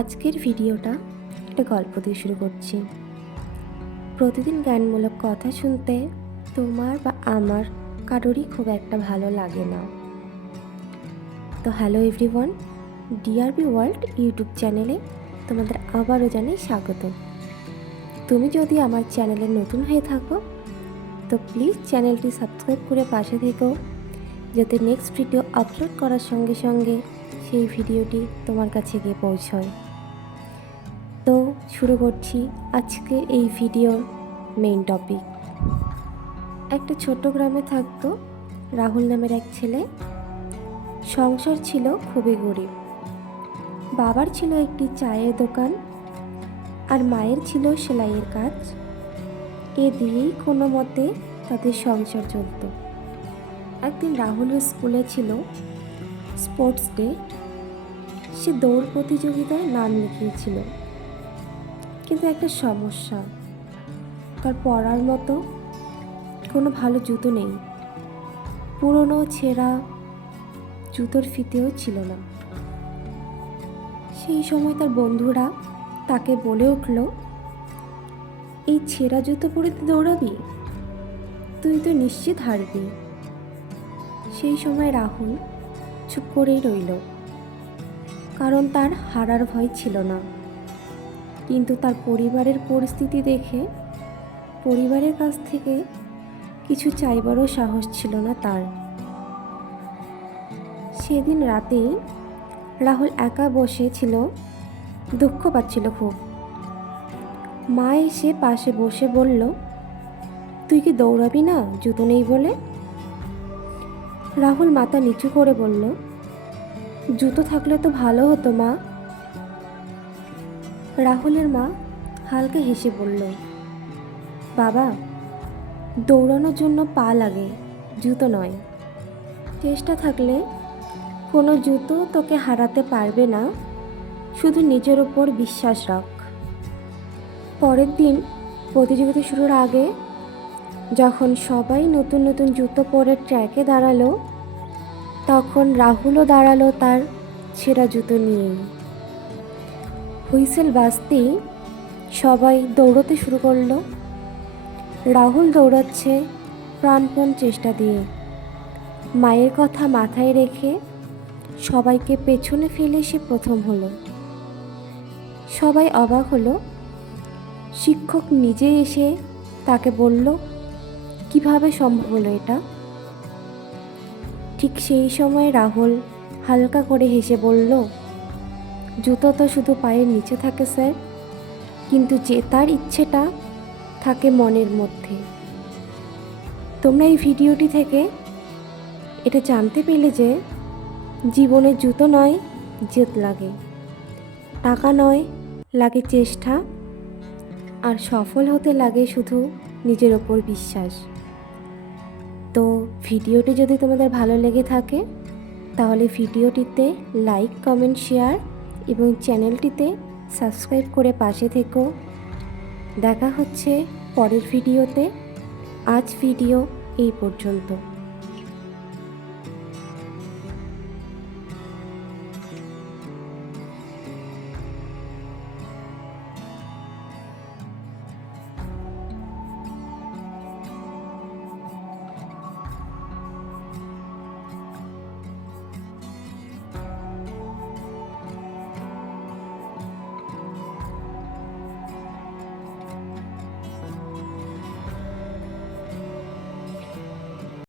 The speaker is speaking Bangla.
আজকের ভিডিওটা একটা গল্প দিয়ে শুরু করছি। প্রতিদিন জ্ঞানমূলক কথা শুনতে তোমার বা আমার কারোরই খুব একটা ভালো লাগে না। তো hello everyone, DRB world YouTube চ্যানেলে তোমাদের আবারও জানাই স্বাগত। তুমি যদি আমার চ্যানেলে নতুন হয়ে থাকো তো প্লিজ চ্যানেলটি সাবস্ক্রাইব করে পাশে থেকো, যাতে নেক্সট ভিডিও আপলোড করার সঙ্গে সঙ্গে সেই ভিডিওটি তোমার কাছে গিয়ে পৌঁছয়। তো শুরু করছি আজকে এই ভিডিওর মেইন টপিক। একটা ছোট্ট গ্রামে থাকতো রাহুল নামের এক ছেলে। সংসার ছিল খুবই গরিব। বাবার ছিল একটি চায়ের দোকান আর মায়ের ছিল সেলাইয়ের কাজ। এ দিয়েই কোনো মতে তাদের সংসার চলত। একদিন রাহুলের স্কুলে ছিল স্পোর্টস ডে। সে দৌড় প্রতিযোগিতায় নাম লিখিয়েছিল, কিন্তু একটা সমস্যা, তার পরার মতো কোনো ভালো জুতো নেই। পুরনো ছেঁড়া জুতোর ফিতেও ছিল না। সেই সময় তার বন্ধুরা তাকে বলে উঠল, এই ছেঁড়া জুতো পরে তুই দৌড়াবি? তুই তো নিশ্চিত হারবি। সেই সময় রাহুল চুপ করেই রইল, কারণ তার হারার ভয় ছিল না। কিন্তু তার পরিবারের পরিস্থিতি দেখে পরিবারের কাছ থেকে কিছু চাইবারও সাহস ছিল না তার। সেদিন রাতেই রাহুল একা বসে ছিল, দুঃখ পাচ্ছিল খুব। মা এসে পাশে বসে বলল, তুই কি দৌড়াবি না জুতো নেই বলে? রাহুল মাথা নিচু করে বলল, জুতো থাকলে তো ভালো হতো মা। রাহুলের মা হালকা হেসে বলল, বাবা, দৌড়ানোর জন্য পা লাগে, জুতো নয়। চেষ্টা থাকলে কোনো জুতো তোকে হারাতে পারবে না, শুধু নিজের ওপর বিশ্বাস রাখ। পরের দিন প্রতিযোগিতা শুরুর আগে যখন সবাই নতুন নতুন জুতো পরে ট্র্যাকে দাঁড়ালো, তখন রাহুলও দাঁড়ালো তার ছেঁড়া জুতো নিয়েই। হুইসেল বাজতেই সবাই দৌড়তে শুরু করলো। রাহুল দৌড়াচ্ছে প্রাণপণ চেষ্টা দিয়ে, মায়ের কথা মাথায় রেখে সবাইকে পেছনে ফেলে সে প্রথম হলো। সবাই অবাক হলো। শিক্ষক নিজে এসে তাকে বলল, কিভাবে সম্ভব হলো এটা? ঠিক সেই সময় রাহুল হালকা করে হেসে বলল, জুতো তো শুধু পায়ের নিচে থাকে স্যার, কিন্তু জেতার ইচ্ছেটা থাকে মনের মধ্যে। তোমরা এই ভিডিওটি থেকে এটা জানতে পেলে যে জীবনে জুতো নয়, জেদ লাগে। টাকা নয়, লাগে চেষ্টা। আর সফল হতে লাগে শুধু নিজের ওপর বিশ্বাস। তো ভিডিওটি যদি তোমাদের ভালো লেগে থাকে তাহলে ভিডিওটিতে লাইক, কমেন্ট, শেয়ার এবং চ্যানেলটিতে সাবস্ক্রাইব করে পাশে থেকো। দেখা হচ্ছে পরের ভিডিওতে। আজ ভিডিও এই পর্যন্ত।